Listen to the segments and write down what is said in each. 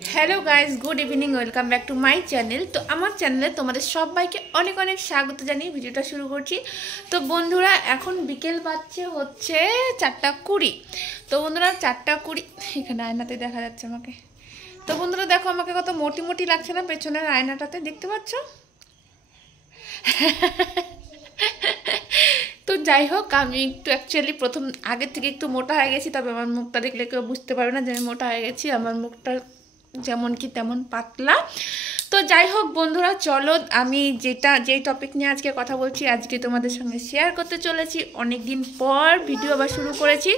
Hello guys, good evening, welcome back to my channel. তো আমার চ্যানেলে তোমাদের সবাইকে অনেক অনেক স্বাগত জানিয়ে ভিডিওটা শুরু করছি। তো বন্ধুরা, এখন বিকেল বাজছে হচ্ছে 4:20। তো বন্ধুরা 4:20, এখানে আয়নাতে দেখা যাচ্ছে আমাকে। তো বন্ধুরা দেখো, আমাকে কত মোটি মোটি লাগছে না পেছনের আয়নাটাতে, দেখতে পাচ্ছ? তো যাই হোক, আমি একটু অ্যাকচুয়ালি প্রথম আগের থেকে একটু মোটা হয়ে গেছি, তবে আমার মুখটা দেখলে কেউ বুঝতে পারবে না যে আমি মোটা হয়ে গেছি। আমার মুখটা যেমন কি তেমন পাতলা। তো যাই হোক বন্ধুরা, চলো আমি যেই টপিক নিয়ে আজকে কথা বলছি, আজকে তোমাদের সঙ্গে শেয়ার করতে চলেছি। অনেক দিন পর ভিডিও আবার শুরু করেছি।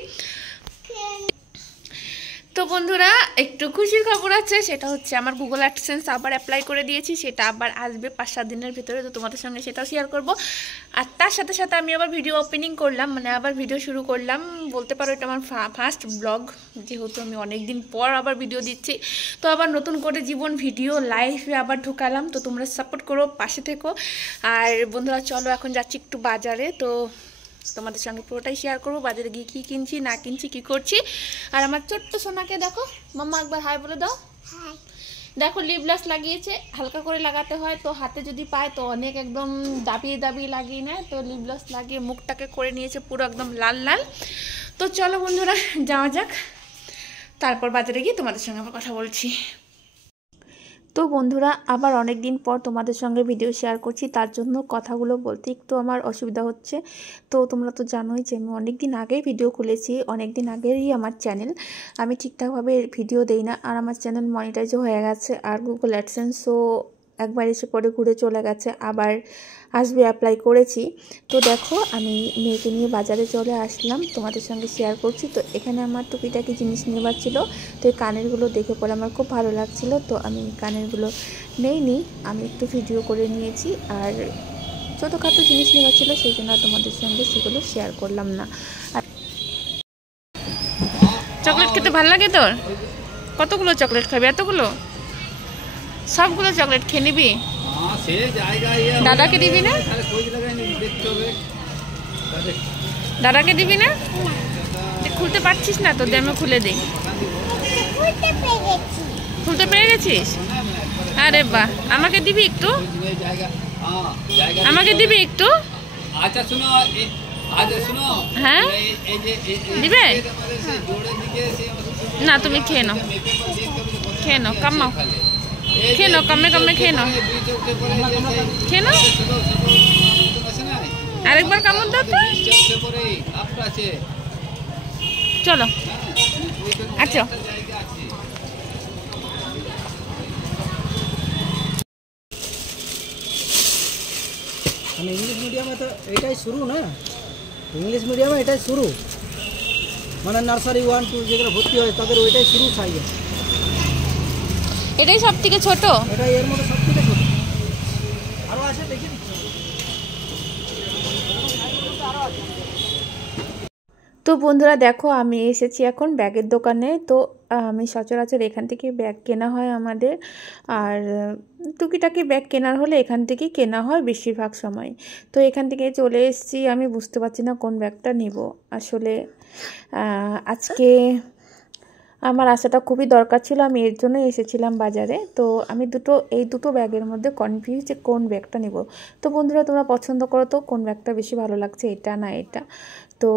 তো বন্ধুরা, একটু খুশির খবর আছে, সেটা হচ্ছে আমার গুগল অ্যাডসেন্স আবার অ্যাপ্লাই করে দিয়েছি। সেটা আবার আসবে 5-7 দিনের ভিতরে। তো তোমাদের সঙ্গে সেটাও শেয়ার করব। আর তার সাথে সাথে আমি আবার ভিডিও ওপেনিং করলাম, মানে আবার ভিডিও শুরু করলাম বলতে পারো। এটা আমার ফার্স্ট ব্লগ, যেহেতু আমি অনেক দিন পর আবার ভিডিও দিচ্ছি। তো আবার নতুন করে জীবন ভিডিও লাইভে আবার ঢুকালাম। তো তোমরা সাপোর্ট করো, পাশে থেকো। আর বন্ধুরা চলো, এখন যাচ্ছি একটু বাজারে। তো তোমাদের সঙ্গে পুরোটাই শেয়ার করবো, বাজারে গিয়ে কী কিনছি না কিনছি, কী করছি। আর আমার ছোট্ট সোনাকে দেখো, মাম্মা একবার হাই বলে দাও। দেখো, লিপ গ্লস লাগিয়েছে, হালকা করে লাগাতে হয়। তো হাতে যদি পায় তো অনেক একদম দাবিয়ে দাবিয়ে লাগিয়ে নেয়। তো লিপ গ্লস লাগিয়ে মুখটাকে করে নিয়েছে পুরো একদম লাল লাল। তো চলো বন্ধুরা যাওয়া যাক, তারপর বাজারে গিয়ে তোমাদের সঙ্গে আবার কথা বলছি। তো বন্ধুরা, আবার অনেক দিন পর তোমাদের সঙ্গে ভিডিও শেয়ার করছি, তার জন্য কথাগুলো বলতে একটু আমার অসুবিধা হচ্ছে। তো তোমরা তো জানোই যে আমি অনেক দিন আগেই ভিডিও খুলেছি, অনেক দিন আগেরই আমার চ্যানেল। আমি ঠিকঠাকভাবে ভিডিও দেই না, আর আমার চ্যানেল মনিটাইজও হয়ে গেছে। আর গুগল অ্যাডসেন্সও একবার এসে পরে ঘুরে চলে গেছে, আবার আসবে, অ্যাপ্লাই করেছি। তো দেখো, আমি মেয়েকে নিয়ে বাজারে চলে আসলাম, তোমাদের সঙ্গে শেয়ার করছি। তো এখানে আমার টুকিটাকি জিনিস নেবার ছিল। তো এই কানেরগুলো দেখে পরে আমার খুব ভালো লাগছিল। তো আমি কানেরগুলো নেইনি, আমি একটু ভিডিও করে নিয়েছি। আর ছোটোখাটো জিনিস নেওয়ার ছিল, সেই জন্য তোমাদের সঙ্গে সেগুলো শেয়ার করলাম না। আর চকলেট খেতে ভালো লাগে তোর? কতগুলো চকলেট খাবি? এতগুলো? সবগুলো চকলেট খেয়ে নিবি? দাদাকে দিবি না? দাদাকে দিবি না? খুলতে পারছিস না তো, আমি খুলে দিই। খুলতে পেরে গেছিস? আরে বাহ, আমাকে দিবি একটু? আমাকে দিবি একটু? আচ্ছা শুনো, হ্যাঁ দিবে না? তুমি খেয়ে নাও, খেয়ে নাও, কামাও, খেয়ে নাও, কামে কামে খেয়ে নাও, খেয়ে নাও। আরেকবার কামড় দাও তো। চলো, আচ্ছা। মানে ইংলিশ মিডিয়ামে তো এটাই শুরু না, ইংলিশ মিডিয়ামে এটাই শুরু, মানে নার্সারি 1-2 যেগুলো ভর্তি হয় তাদের ওইটাই শুরু সাইজে। এটাই সব থেকে ছোট, এটাই এর মধ্যে সব থেকে ছোট। আরও আছে, দেখে দিচ্ছি। তো বন্ধুরা দেখো, আমি এসেছি এখন ব্যাগের দোকানে। তো আমি সচরাচর এখান থেকে ব্যাগ কেনা হয় আমাদের। আর টুকিটাকি ব্যাগ কেনার হলে এখান থেকেই কেনা হয় বেশিরভাগ সময়। তো এখান থেকে চলে এসেছি, আমি বুঝতে পারছি না কোন ব্যাগটা নিব। আসলে আজকে আমার আসাটা খুবই দরকার ছিল, আমি এর জন্যই এসেছিলাম বাজারে। তো আমি এই দুটো ব্যাগের মধ্যে কনফিউজ যে কোন ব্যাগটা নেব। তো বন্ধুরা, তোমরা পছন্দ করো তো কোন ব্যাগটা বেশি ভালো লাগছে, এটা না এটা। তো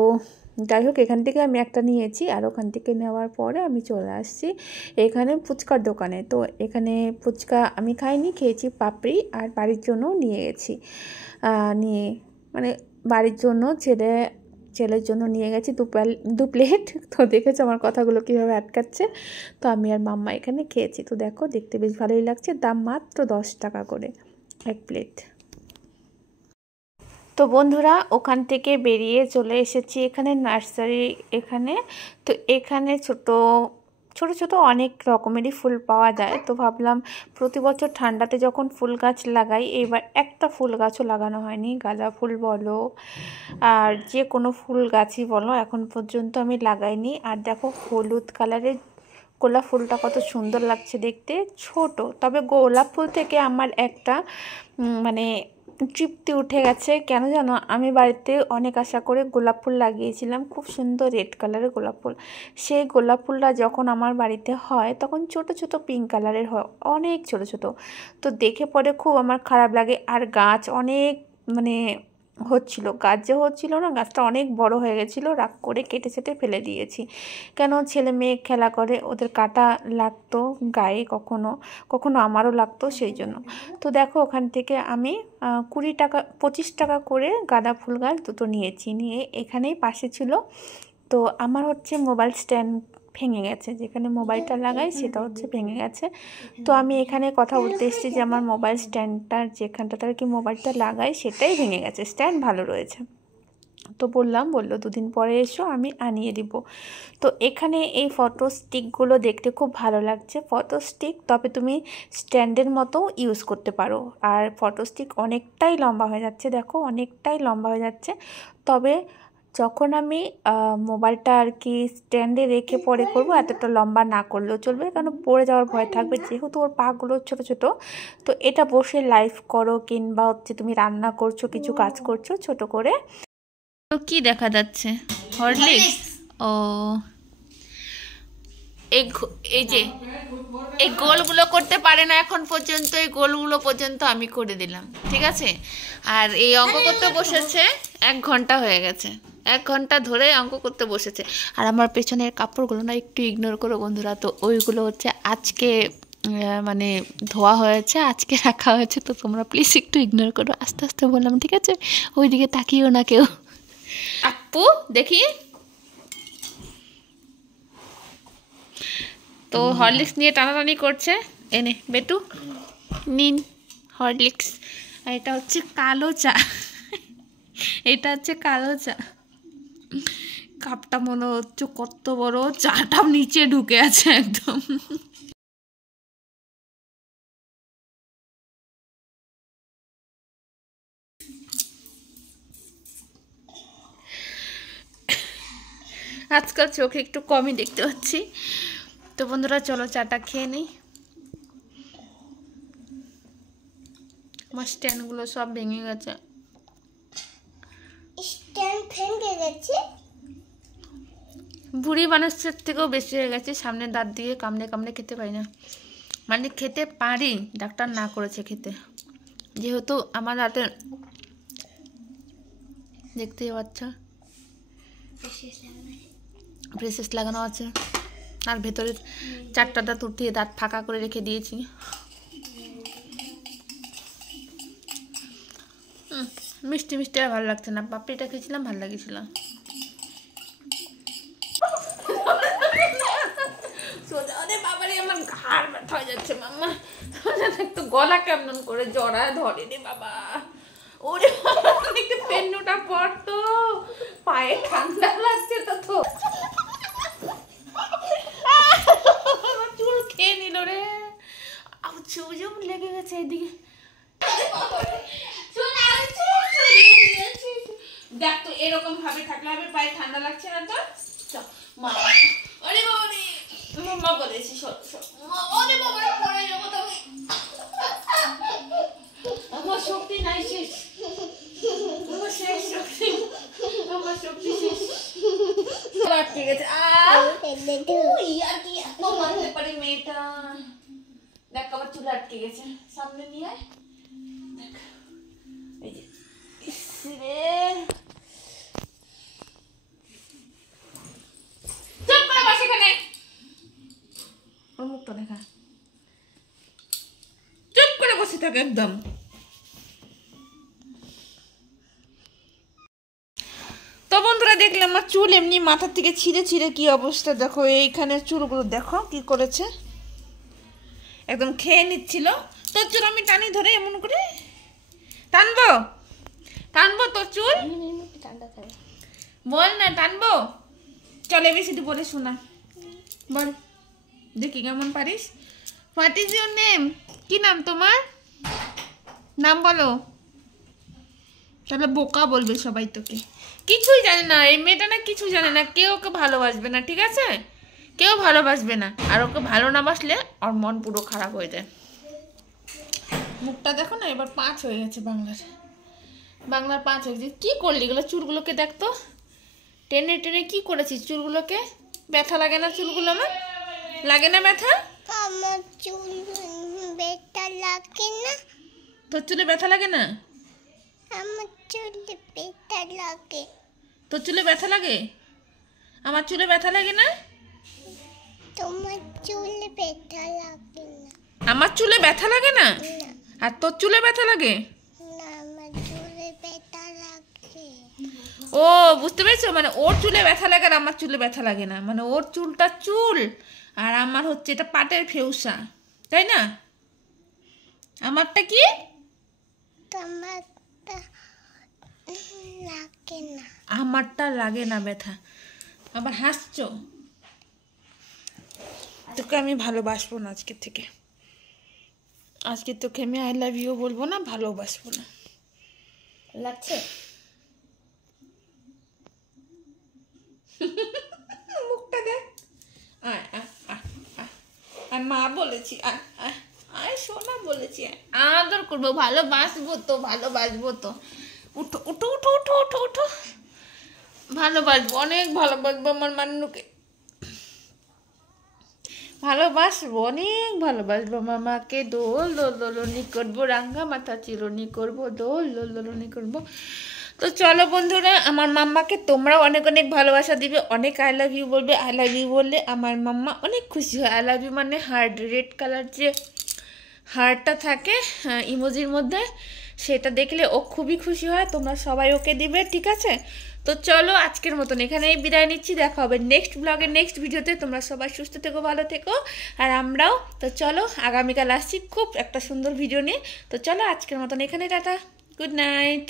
যাই হোক, এখান থেকে আমি একটা নিয়েছি, আর ওখান থেকে নেওয়ার পরে আমি চলে আসছি এখানে ফুচকার দোকানে। তো এখানে ফুচকা আমি খাইনি, খেয়েছি পাপড়ি, আর বাড়ির জন্য নিয়ে গেছি। মানে বাড়ির জন্য ছেলের জন্য নিয়ে গেছি 2 প্লেট। তো দেখেছো আমার কথাগুলো কীভাবে আটকাচ্ছে। তো আমি আর মাম্মা এখানে খেয়েছি। তো দেখো, দেখতে বেশ ভালোই লাগছে, দাম মাত্র 10 টাকা করে 1 প্লেট। তো বন্ধুরা, ওখান থেকে বেরিয়ে চলে এসেছি এখানে নার্সারি এখানে। তো এখানে ছোট ছোট অনেক রকমেরই ফুল পাওয়া যায়। তো ভাবলাম প্রতি বছর ঠান্ডাতে যখন ফুল গাছ লাগাই, এবার একটা ফুল গাছও লাগানো হয়নি। গাঁদা ফুল বলো আর যে কোনো ফুল গাছই বলো, এখন পর্যন্ত আমি লাগাইনি। আর দেখো, হলুদ কালারের গোলাপ ফুলটা কত সুন্দর লাগছে দেখতে, ছোট। তবে গোলাপ ফুল থেকে আমার একটা মানে তৃপ্তি উঠে গেছে। কেন জানো, আমি বাড়িতে অনেক আশা করে গোলাপ ফুল লাগিয়েছিলাম, খুব সুন্দর রেড কালারের গোলাপ ফুল। সেই গোলাপ ফুলটা যখন আমার বাড়িতে হয় তখন ছোট ছোট পিঙ্ক কালারের হয়, অনেক ছোট ছোট। তো দেখে পরে খুব আমার খারাপ লাগে। আর গাছ অনেক মানে হচ্ছিল, গাছ যে হচ্ছিল না, গাছটা অনেক বড় হয়ে গেছিলো, রাগ করে কেটে ছেটে ফেলে দিয়েছি। কেন, ছেলে মেয়ে খেলা করে, ওদের কাটা লাগতো গায়ে, কখনো কখনো আমারও লাগতো, সেই জন্য। তো দেখো, ওখান থেকে আমি 20 টাকা 25 টাকা করে গাঁদা ফুল গাছ দুটো নিয়েছি, নিয়ে এখানেই পাশে ছিল। তো আমার হচ্ছে মোবাইল স্ট্যান্ড ভেঙে গেছে, যেখানে মোবাইলটা লাগাই সেটা হচ্ছে ভেঙে গেছে। তো আমি এখানে কথা বলতে এসেছি যে আমার মোবাইল স্ট্যান্ডটার যেখানটাতে আর কি মোবাইলটা লাগাই সেটাই ভেঙে গেছে, স্ট্যান্ড ভালো রয়েছে। তো বললো 2 দিন পরে এসো, আমি আনিয়ে দিব। তো এখানে এই ফটো স্টিকগুলো দেখতে খুব ভালো লাগছে, ফটো স্টিক, তবে তুমি স্ট্যান্ডের মতো ইউজ করতে পারো। আর ফটো স্টিক অনেকটাই লম্বা হয়ে যাচ্ছে, দেখো অনেকটাই লম্বা হয়ে যাচ্ছে। তবে যখন আমি মোবাইলটা আর কি স্ট্যান্ডে রেখে পরে করবো, এতটা লম্বা না করলেও চলবে, কারণ পড়ে যাওয়ার ভয় থাকবে, যেহেতু ওর পাগুলো ছোট ছোট। তো এটা বসে লাইভ করো, কিংবা হচ্ছে তুমি রান্না করছো, কিছু কাজ করছো ছোট করে। তো কি দেখা যাচ্ছে, হরলিক্স। ও, এই যে এই গোলগুলো করতে পারে না এখন পর্যন্ত, এই গোলগুলো পর্যন্ত আমি করে দিলাম, ঠিক আছে। আর এই অঙ্ক করতে বসেছে 1 ঘন্টা হয়ে গেছে, 1 ঘন্টা ধরে অঙ্ক করতে বসেছে। আর আমার পেছনের কাপড়গুলো না একটু ইগনোর করো বন্ধুরা, তো ওইগুলো হচ্ছে আজকে মানে ধোয়া হয়েছে, আজকে রাখা হয়েছে, তো তোমরা প্লিজ একটু ইগনোর করো, আস্তে আস্তে বললাম, ঠিক আছে। ওইদিকে তাকিও না কেউ। আপু দেখি, তো হরলিক্স নিয়ে টানাটানি করছে, এনে বেটু নিন হরলিক্স। আর এটা হচ্ছে কালো চা, এটা হচ্ছে কালো চা। কাপটা মনে হচ্ছে কত বড়, চাটা নিচে ঢুকে আছে একদম। আজকাল চোখে একটু কমই দেখতে পাচ্ছি। তো বন্ধুরা চলো চাটা খেয়ে নিই। আমার স্ট্যান্ডগুলো সব ভেঙে গেছে, স্ট্যান্ড ভেঙে গেছে, বুড়ি মানুষের থেকেও বেশি হয়ে গেছে, সামনে দাঁত দিয়ে কামড়ে কামড়ে খেতে পারি না। মানে খেতে পারি, ডাক্তার না করেছে খেতে, যেহেতু আমার দাঁতে দেখতেই পাচ্ছ ব্রেসেস লাগানো আছে, আর ভেতরে 4টা দাঁত উঠিয়ে দাঁত ফাঁকা করে রেখে দিয়েছি। মিষ্টি মিষ্টি আর ভালো লাগছে না, পাপড়িটা খেয়েছিলাম ভালো লাগছিল। বাবারে আমার ঘাড় ব্যথা হয়ে যাচ্ছে মাম্মা, একটু গলা কেমন করে জড়ায় ধরে রে বাবা। ওরে একটু পেন্নুটা পড়তো, পায়ে ঠান্ডা লাগছে তো চুল খেয়ে নিল রে, চুজুম লেগে গেছে এদিকে। দেখ তো এরকম ভাবে থাকলে হবে, পায়ে ঠান্ডা লাগছে না তো। মা আরে বাবা রে, মাম্মা বলেছি ওরে বাবা রে, পড়ে যাবো তবে, আমার শক্তি নাই, শেষ আমার শেষ শক্তি, আমার শক্তি শেষ, আটকে গেছে। আর কি এত মারতে পারে মেয়েটা, দেখ আমার চুল আটকে গেছে, সামনে নিয়ে আয়, দেখ এই যে রে, চুপ করে বসে এখানে, ওর মুখটা দেখা, চুপ করে বসে থাকে একদম। তো বন্ধুরা দেখলাম আমার চুল এমনি মাথার থেকে ছিঁড়ে ছিঁড়ে কি অবস্থা, দেখো এইখানে চুলগুলো দেখো কি করেছে, একদম খেয়ে নিচ্ছিল। তোর চুল আমি টানি ধরে এমন করে টানবো, টানবো তোর চুল, বল না টানবো, চলে বেশি বলে শোনা, বল দেখি কেমন পারিস। হোয়াট ইজ ইউর নেম, কি নাম তোমার, নাম বলো। তাহলে বোকা বলবে সবাই তোকে, কিছুই জানে না এই মেয়েটা, না কিছু জানে না, কেউ ওকে ভালোবাসবে না, ঠিক আছে, কেউ ভালোবাসবে না। আর ওকে ভালো না বাসলে ওর মন পুরো খারাপ হয়ে যায়। মুখটা দেখো না, এবার 5 হয়ে গেছে বাংলার। বাংলার 5 হয়েছে। কি করলি এগুলো? চুলগুলোকে দেখ তো, টেনে টেনে কি করেছিস চুলগুলোকে? ব্যথা লাগে না চুলগুলো আমার? লাগে না ব্যথা? আমার চুল ব্যথা লাগে না। তোর চুলে ব্যথা লাগে না? আমার চুলে ব্যথা লাগে। তোর চুলে ব্যথা লাগে? আমার চুলে ব্যথা লাগে না? তোমার চুলে ব্যথা লাগে না। আমার চুলে ব্যথা লাগে না? না, আর তোর চুলে ব্যথা লাগে? না, আমার চুলে ব্যথা লাগে। ও বুঝতে পেরেছো, মানে ওর চুলে ব্যথা লাগে আর আমার চুলে ব্যথা লাগে না, মানে ওর চুলটা চুল আর আমার হচ্ছে এটা পাটের ফেউসা, তাই না? আমারটা কি? তোমারটা লাগে না। আমারটা লাগে না ব্যথা, আবার হাসছো। তোকে আমি ভালোবাসবো না আজকে থেকে, আজকে তোকে আমি আই লাভ ইউ বলবো না, ভালোবাসবো না। লাগছে? মুখটা দেখ। আয় আয় আয় আয় আয়, মা বলেছি, আয় আয় আয়, সোনা বলেছি, আদর করবো, ভালোবাসবো তো, ভালোবাসবো তো। উঠো উঠো উঠো উঠো উঠো উঠো, ভালোবাসবো, অনেক ভালোবাসবো আমার মান্নুকে, ভালোবাসবো, অনেক ভালোবাসবো মামাকে। দোল দোল দোলনি করবো, রাঙ্গা মাথা চিরুনি করবো, দোল দোল দোলনি করবো। তো চলো বন্ধুরা, আমার মাম্মাকে তোমরাও অনেক অনেক ভালোবাসা দিবে, অনেক আই লাভ ইউ বলবে। আই লাভ ইউ বললে আমার মাম্মা অনেক খুশি হয়। আই লাভ ইউ মানে হার্ট, রেড কালার যে হার্টটা থাকে ইমোজির মধ্যে, সেটা দেখলে ও খুবই খুশি হয়। তোমরা সবাই ওকে দিবে, ঠিক আছে? তো চলো আজকের মতন এখানেই বিদায় নিচ্ছি, দেখা হবে নেক্সট ব্লগে, নেক্সট ভিডিওতে। তোমরা সবাই সুস্থ থেকো, ভালো থেকো, আর আমরাও। তো চলো আগামীকাল আসছি খুব একটা সুন্দর ভিডিও নিয়ে। তো চলো আজকের মতন এখানে টাটা, গুড নাইট।